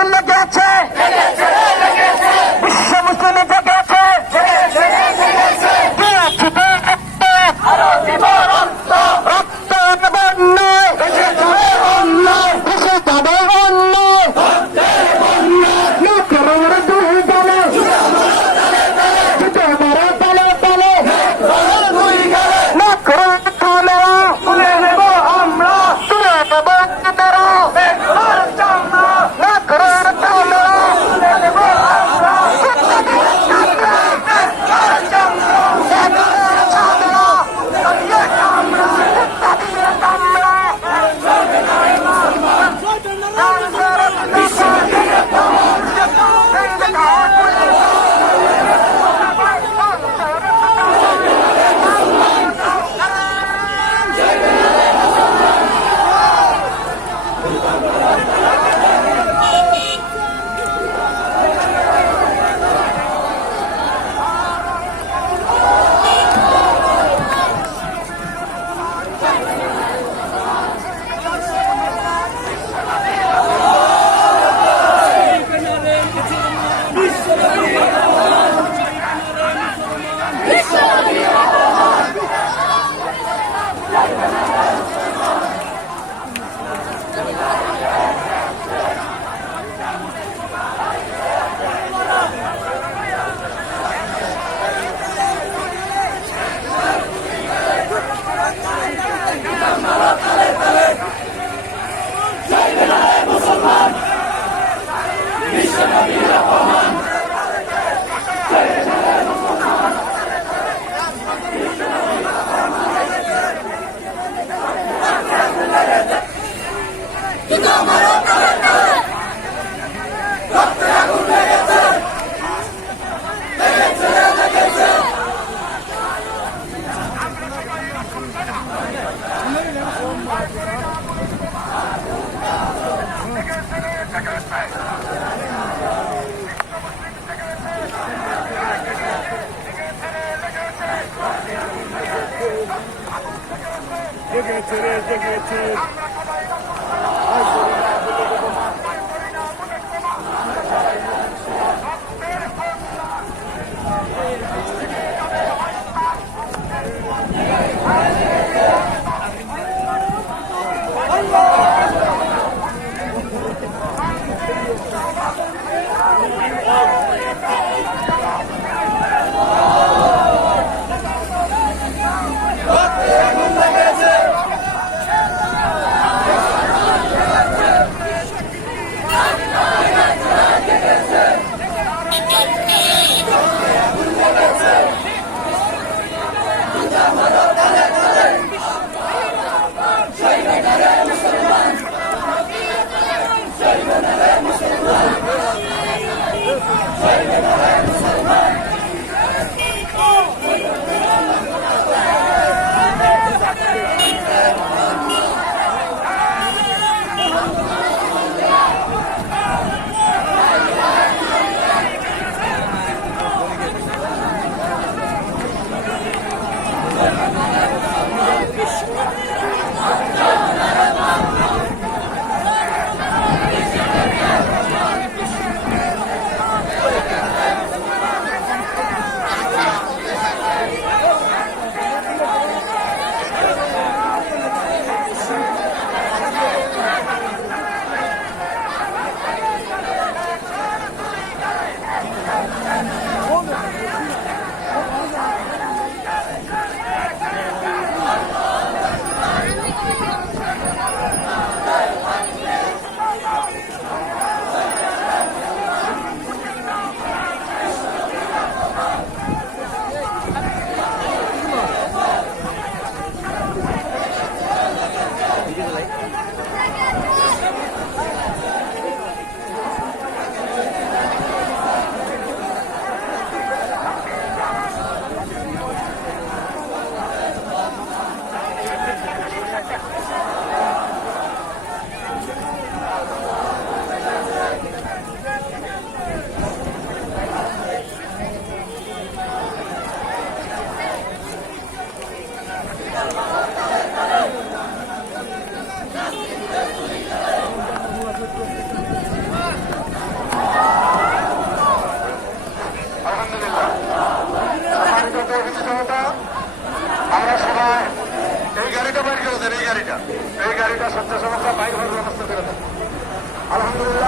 আগুন লেগে আছে, বিশ্ব মুসলিমে জেগে আছে, রক্ত বন্যায় ভেসে যাবে অন্য লোকের দুই দলে, দলে দলে লোকের তুলেরা তুলে নেব আমরা, তুলে নেব তারা লোকের তুলেরা তুলে নেব আমরা,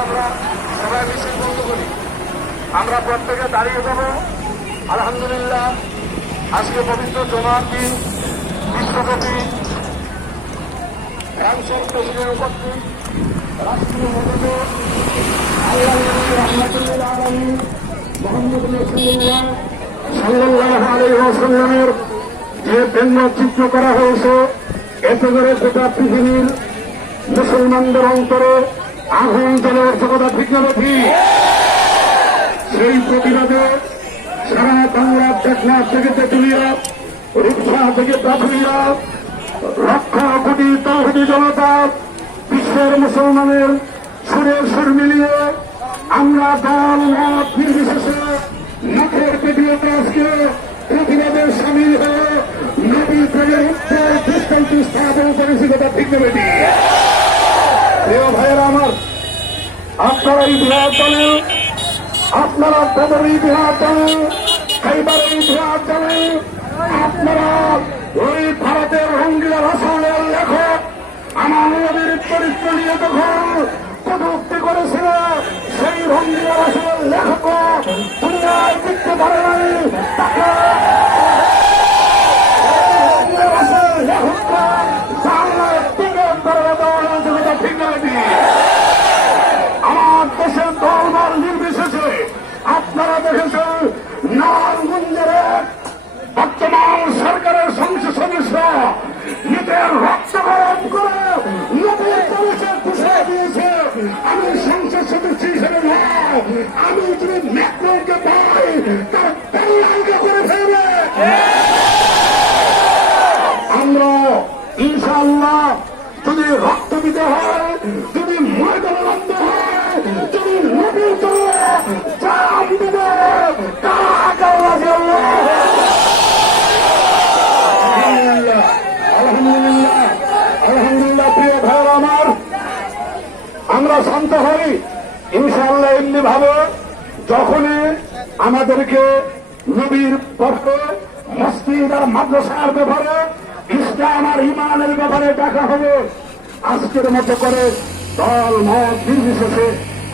আমরা সবাই মিছিল বন্ধ করি। আমরা প্রত্যেকে দাঁড়িয়ে যাব। আলহামদুলিল্লাহ, আজকে পবিত্র জুমার দিন, বিশ্বব্যাপী ফ্রান্সের প্রেসিডেন্ট উপস্থিত, রাষ্ট্রীয় মদত আল্লাহ রহমাতুল্লিল আলামিন মুহাম্মদ রাসূলুল্লাহ সাল্লাল্লাহু আলাইহি ওয়াসাল্লামের যে ব্যঙ্গচিত্র করা হয়েছে, এতে করে গোটা পৃথিবীর মুসলমানদের অন্তরে আগুন জ্বলে উঠছে। কথা ঠিক না ঠিক? সেই প্রতিবাদে সারা বাংলার টেকনাফ থেকে তেঁতুলিয়া, রূপসা থেকে পাথুরিয়া, লক্ষ কোটি তৌহিদি জনতা, বিশ্বের মুসলমানের সুরে সুর মিলিয়ে আমরা দল মত নির্বিশেষে মুখের ভিডিওতে আজকে প্রতিবাদের সামিল হয়ে নবী প্রেমের উত্তর দৃষ্টান্তি স্থাপন করেছি। কথা ঠিক না বেটি? প্রিয় ভাইয়েরা আমার, আপনারা ইতিহাস জানেন, আপনারা বদর ইতিহাস জানেন, খাইবারের ইতিহাস জানেন, আপনারা ওই ভারতের রঙ্গিলা রসনের লেখক আমার নবীর চরিত্র নিয়ে যখন কটূক্তি করেছিল, সেই রঙ্গিলা রসনের লেখক দুনিয়ায় টিকতে পারে নাই। তাকে লেখকরা বাংলায় টিকে করে দেওয়া হয়েছে। কথা ঠিক না বেটি? আমার দেশের দলবল নির্বিশেষে আপনারা দেখেছেন নারায়ণগঞ্জের বর্তমান সরকারের সংসদ সদস্য নিজের রক্ত গরম করে নবীর পরিচয় ঘোষণা দিয়েছে। আমি সংসদ সদস্য হিসেবে নয়, আমি যদি মেট্রোকে পাই তার কল্যাণকে করে ফেলবে। আমরা ইনশাআল্লাহ যদি রক্ত দিতে হয়, যদি ময়দানে নামতে হয়, যদি নবীর জন্য জান দিবে, আলহামদুলিল্লাহ। আলহামদুলিল্লাহ। প্রিয় ভাই আমার, আমরা শান্ত হই ইনশাআল্লাহ। এমনি ভাবে যখনই আমাদেরকে নবীর পক্ষে মসজিদ আর মাদ্রাসার ব্যাপারে, ইসলাম আর ইমানের ব্যাপারে দেখা হবে, আজকের মতো করে দল মত নির্বিশেষে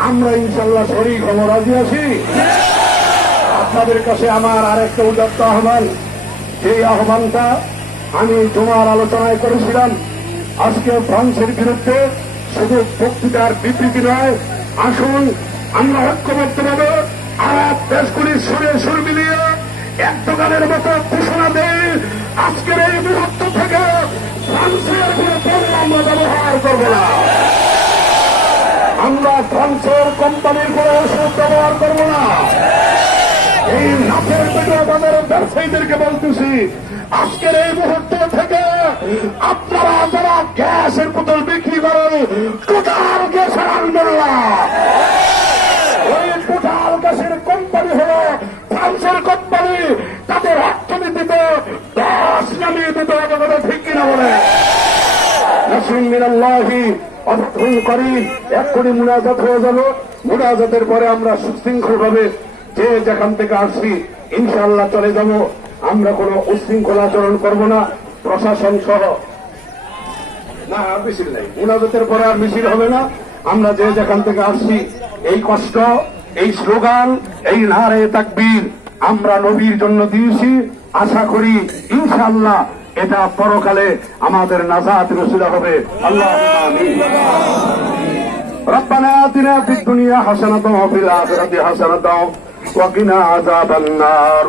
আমরা ইনশাল্লাহ শরীক হব, রাজি আছি। আপনাদের কাছে আমার আরেকটা উদাত্ত আহ্বান, এই আহ্বানটা আমি তোমার আলোচনায় করেছিলাম। আজকে ফ্রান্সের বিরুদ্ধে শুধু বক্তৃতার বিবৃতি নয়, আসুন আমরা ঐক্যবদ্ধভাবে আরব দেশগুলির সুরে সুর মিলিয়ে এক দোকানের মতো ঘোষণা দেই, আজকের এই মুহূর্ত থেকে ফ্রান্সের কোন পণ্য আমরা ব্যবহার করব না। আমরা ফ্রান্সের কোম্পানির কোন ওষুধ ব্যবহার করব না। এই নাচের পেটে আমাদের ব্যবসায়ীদেরকে বলতেছি, আজকের এই মুহূর্ত থেকে আপনারা যারা গ্যাসের বোতল বিক্রি করেন, টোটাল গ্যাসের আনবেন না। ওই টোটাল গ্যাসের কোম্পানি হল ফ্রান্সের কোম্পানি, তাদের অর্থনীতিতে 10 নামিয়ে দিতে হবে। কথা ঠিক কিনা বলে? করি এক্ষুনি মুনাজাত হয়ে যাবে। মুনাজাতের পরে আমরা সুশৃঙ্খল ভাবে যে যেখান থেকে আসছি ইনশাআল্লাহ চলে যাব। আমরা কোনো উশৃঙ্খল আচরণ করব না, প্রশাসন সহ। না, আর মিছিল নেই, মুনাজাতের পরে আর মিছিল হবে না। আমরা যে যেখান থেকে আসছি এই কষ্ট, এই স্লোগান, এই নারে তাকবীর আমরা নবীর জন্য দিয়েছি। আশা করি ইনশাআল্লাহ এটা পরকালে আমাদের নাজাতের ওসিলা হবে। আল্লাহুম্মা আমিন। রব্বানা আতিনা ফিদ দুনিয়া হাসানাতাও ওয়া ফিল আখিরাতি হাসানাতাও ওয়া কিনা আযাবান নার।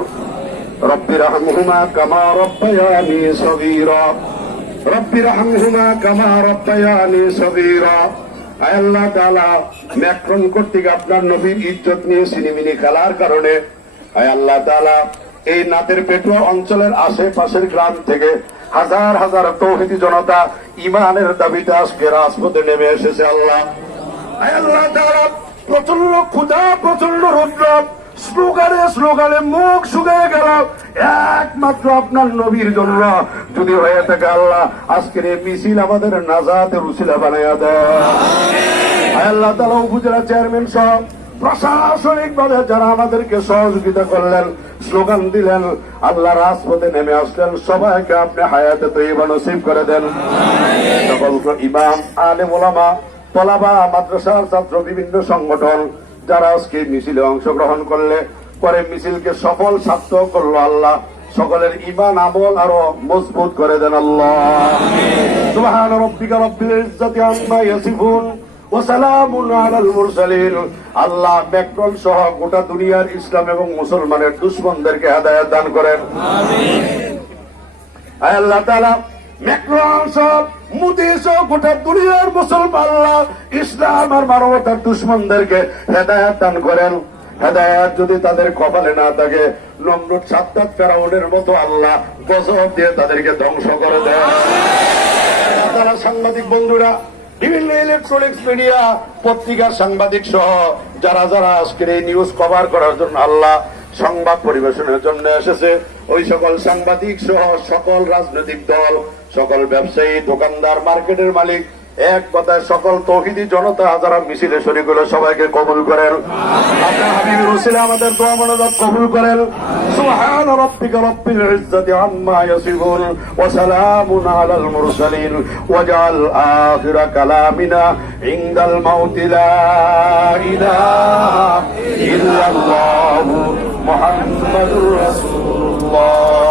রব্বিরহামহুমা কামা রাব্বায়ানি সগীরা। রব্বিরহামহুমা কামা রাব্বায়ানি সগীরা। আয় আল্লাহ তাআলা, ম্যাক্রন কর্তৃক আপনার নবীর ইজ্জত নিয়ে সিনেমিনি খেলার কারণে আয় আল্লাহ তাআলা এই নাতের পেটুয়া অঞ্চলের আশেপাশের গ্রাম থেকে হাজার হাজার তৌহিদি জনতা ইমানের দাবিতে আজকে রাজপথে নেমে এসেছে। আল্লাহ আল্লাহ তাআলা, প্রচন্ড ক্ষুধা, প্রচন্ড রৌদ্র, স্লোগানে স্লোগানে মুখ শুকিয়ে গেল, একমাত্র আপনার নবীর জন্য যদি হয়ে থাকে আল্লাহ আজকের এই মিছিল আমাদের নাজাতের উসিলা বানাইয়া দেয়। আল্লাহ তাআলা উপজেলা চেয়ারম্যান সহ প্রশাসনিক ভাবে যারা আমাদেরকে সহযোগিতা করলেন, স্লোগান দিলেন, আল্লাহ রাজপথে নেমে আসলেন, সবাইকে আপনি হায়াতে তৈবা নসিব করে দেন। সকল ইমাম, আলেম, ওলামা, তলাবা মাদ্রাসার ছাত্র বিভিন্ন সংগঠন যারা আজকে মিছিলে অংশগ্রহণ করে মিছিলকে সফল সার্থক করলো আল্লাহ সকলের ঈমান আমল আরো মজবুত করে দেন আল্লাহ। সুবহান রাব্বিকা রাব্বিল ইজ্জাতি আম্মা ইয়াসিফুন ওয়া সালামুন আলাল মুরসালিন। আল্লাহ মেট্রোল সহ গোটা দুনিয়ার ইসলাম এবং মুসলমানের দুশমনদেরকে হেদায়েত দান করেন আমিন। আল্লাহ তাআলা মেট্রোল সহ মুদি সহ গোটা দুনিয়ার মুসলমান আল্লাহ ইসলাম আর মানবতার দুশমনদেরকে হেদায়েত দান করেন। হেদায়েত যদি তাদের কপালে না থাকে নমরুদ সাদ্দাত ফেরাউনের মতো আল্লাহ গজব দিয়ে তাদেরকে ধ্বংস করে দেয়। তারা সাংবাদিক বন্ধুরা, বিভিন্ন ইলেকট্রনিক্স মিডিয়া, পত্রিকার সাংবাদিক সহ যারা যারা আজকের এই নিউজ কভার করার জন্য আল্লাহ সংবাদ পরিবেশনের জন্য এসেছে, ওই সকল সাংবাদিক সহ সকল রাজনৈতিক দল, সকল ব্যবসায়ী, দোকানদার, মার্কেটের মালিক, এক কথায় সকল তৌহিদি জনতা যারা মিছিলে শরীক হলো সবাইকে কবুল করেন। আপনার হাবিবের উসিলায় আমাদের দোয়া মনোজাত কবুল করেন। সুবহান রাব্বিকা রাব্বিল ইজ্জাতি আম্মা ইয়াসিফুন ওয়া সালামুন আলাল মুরসালিন ওয়া জাআল আখিরা কালামিনা ইনদাল মাউতি লা ইলাহা ইল্লাল্লাহু মুহাম্মাদুর রাসূলুল্লাহ।